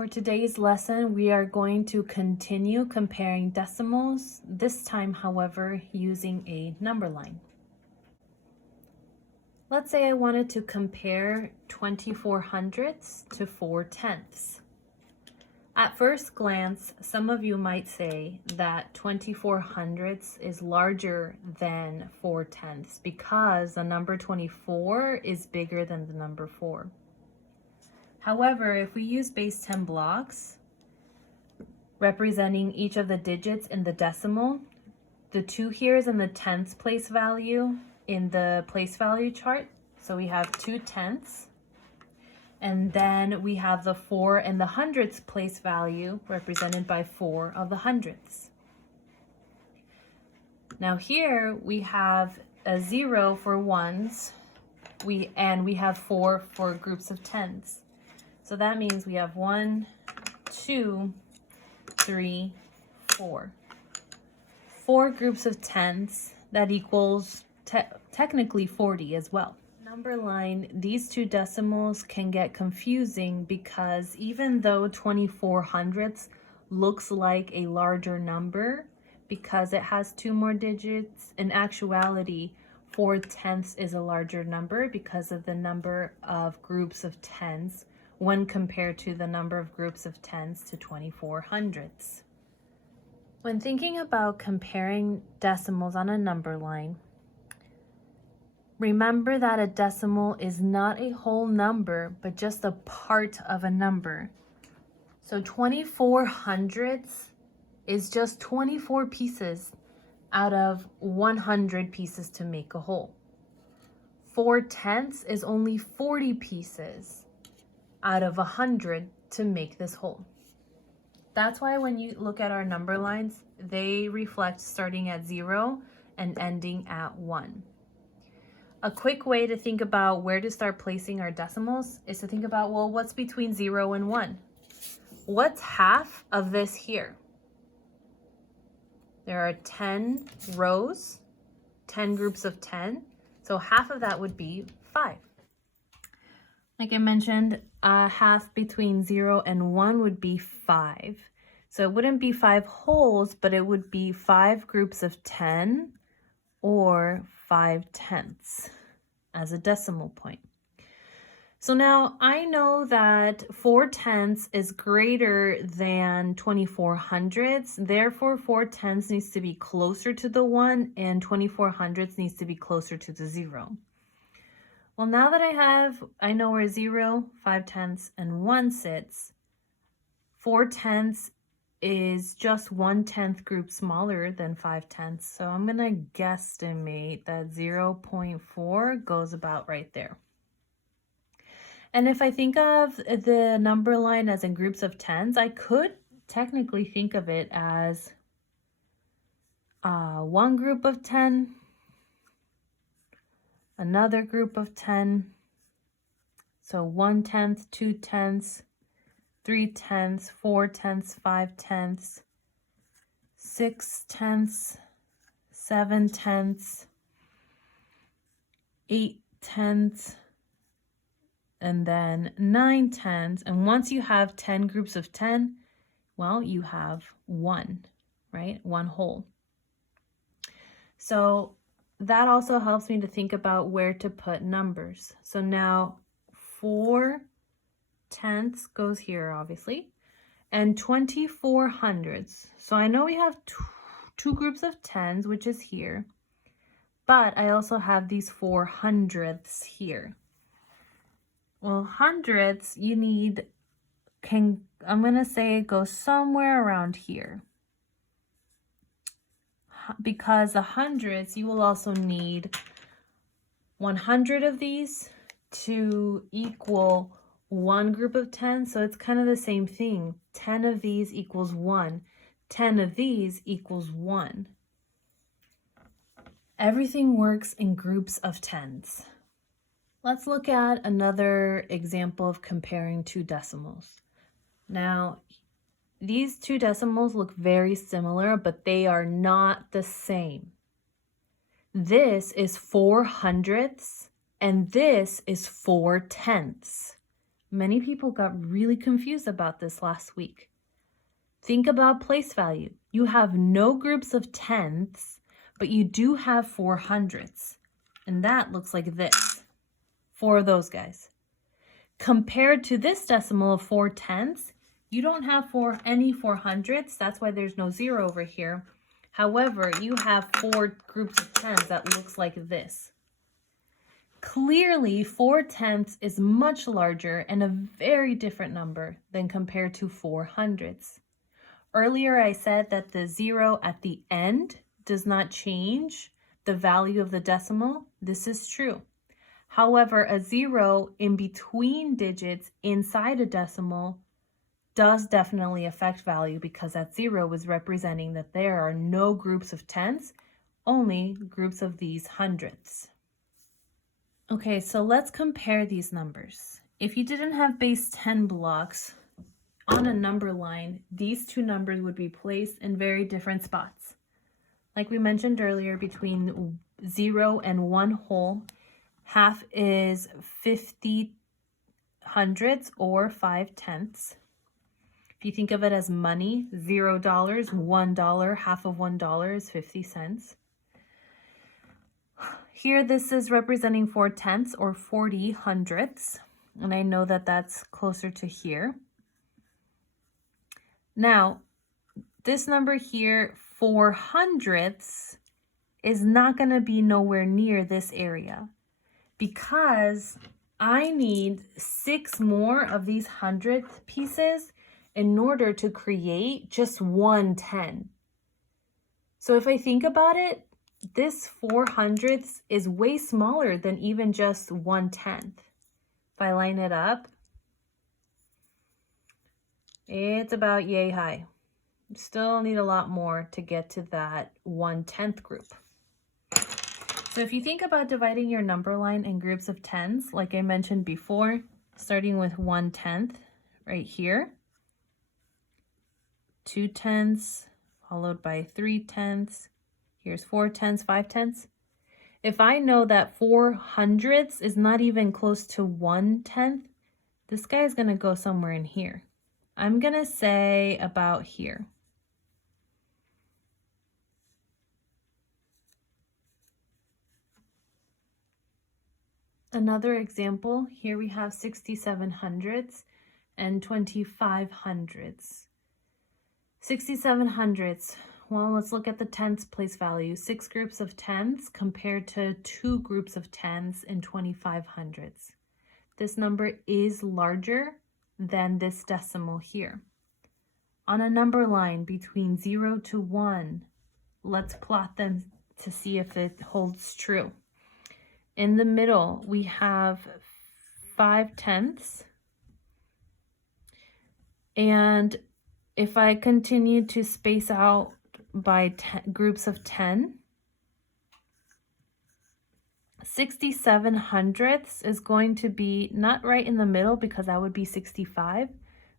For today's lesson, we are going to continue comparing decimals, this time, however, using a number line. Let's say I wanted to compare 24 hundredths to 4 tenths. At first glance, some of you might say that 24 hundredths is larger than 4 tenths because the number 24 is bigger than the number 4. However, if we use base 10 blocks, representing each of the digits in the decimal, the 2 here is in the tenths place value in the place value chart. So we have 2 tenths. And then we have the 4 in the hundredths place value represented by 4 of the hundredths. Now here we have a 0 for ones, and we have 4 for groups of tens. So that means we have 1, 2, 3, 4. 4 groups of tens, that equals technically 40 as well. Number line, these two decimals can get confusing because even though 24 hundredths looks like a larger number because it has 2 more digits, in actuality 4 tenths is a larger number because of the number of groups of tens when compared to the number of groups of tens to 24 hundredths. When thinking about comparing decimals on a number line, remember that a decimal is not a whole number, but just a part of a number. So 24 hundredths is just 24 pieces out of 100 pieces to make a whole. 4 tenths is only 40 pieces out of 100 to make this whole. That's why when you look at our number lines, they reflect starting at 0 and ending at 1. A quick way to think about where to start placing our decimals is to think about, well, what's between 0 and 1? What's half of this here? There are 10 rows, 10 groups of 10, so half of that would be 5. Like I mentioned, half between 0 and 1 would be 5. So it wouldn't be 5 wholes, but it would be 5 groups of 10 or 5 tenths as a decimal point. So now I know that 4 tenths is greater than 24 hundredths. Therefore, 4 tenths needs to be closer to the 1 and 24 hundredths needs to be closer to the 0. Well, now that I know where 0, 5 tenths, and 1 sits, 4 tenths is just 1/10 group smaller than 5 tenths. So I'm going to guesstimate that 0.4 goes about right there. And if I think of the number line as in groups of tens, I could technically think of it as one group of 10, another group of 10, so 1/10, 2 tenths, 3 tenths, 4 tenths, 5 tenths, 6 tenths, 7 tenths, 8 tenths, and then 9 tenths. And once you have 10 groups of 10, well, you have 1, right? 1 whole. So that also helps me to think about where to put numbers. So now 4 tenths goes here, obviously, and 24 hundredths. So I know we have two groups of tens, which is here, but I also have these 4 hundredths here. Well, hundredths, I'm going to say it goes somewhere around here. Because the hundredths, you will also need 100 of these to equal 1 group of 10. So it's kind of the same thing. 10 of these equals 1. 10 of these equals 1. Everything works in groups of tens. Let's look at another example of comparing 2 decimals. Now, these 2 decimals look very similar, but they are not the same. This is 4 hundredths, and this is 4 tenths. Many people got really confused about this last week. Think about place value. You have no groups of tenths, but you do have 4 hundredths. And that looks like this. 4 of those guys. Compared to this decimal of 4 tenths, you don't have any 4 hundredths. That's why there's no 0 over here. However, you have 4 groups of tens that looks like this. Clearly, 4 tenths is much larger and a very different number than compared to 4 hundredths. Earlier, I said that the 0 at the end does not change the value of the decimal. This is true. However, a 0 in between digits inside a decimal does definitely affect value because that 0 is representing that there are no groups of tenths, only groups of these hundredths. Okay, so let's compare these numbers. If you didn't have base 10 blocks on a number line, these two numbers would be placed in very different spots. Like we mentioned earlier, between 0 and 1 whole, half is 50 hundredths or 5 tenths. If you think of it as money, $0, $1, half of $1 is 50 cents. Here, this is representing 4 tenths or 40 hundredths, and I know that that's closer to here. Now, this number here, 4 hundredths, is not going to be nowhere near this area because I need 6 more of these hundredth pieces in order to create just 1 10. So if I think about it, this 4 hundredths is way smaller than even just 1 tenth. If I line it up, it's about yay high. Still need a lot more to get to that 1 tenth group. So if you think about dividing your number line in groups of tens, like I mentioned before, starting with 1 tenth right here, 2 tenths, followed by 3 tenths, here's 4 tenths, 5 tenths. If I know that 4 hundredths is not even close to 1 tenth, this guy is going to go somewhere in here. I'm going to say about here. Another example, here we have 67 hundredths and 25 hundredths. 67 hundredths. Well, let's look at the tenths place value. 6 groups of tenths compared to 2 groups of tens in 25 hundredths. This number is larger than this decimal here. On a number line between 0 to 1, let's plot them to see if it holds true. In the middle, we have 5 tenths. And if I continue to space out by groups of 10, 67 hundredths is going to be not right in the middle because that would be 65.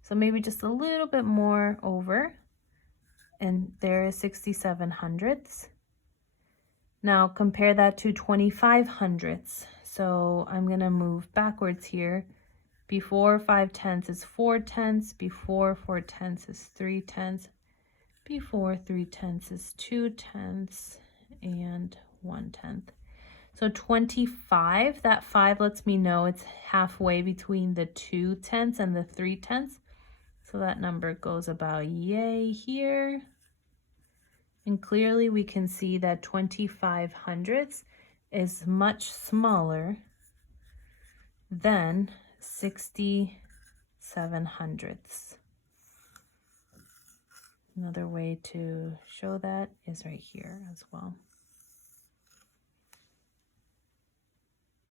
So maybe just a little bit more over. And there is 67 hundredths. Now compare that to 25 hundredths. So I'm going to move backwards here. Before 5 tenths is 4 tenths. Before 4 tenths is 3 tenths. Before 3 tenths is 2 tenths and 1 tenth. So 25, that 5 lets me know it's halfway between the 2 tenths and the 3 tenths. So that number goes about yay here. And clearly we can see that 25 hundredths is much smaller than 67 hundredths. Another way to show that is right here as well.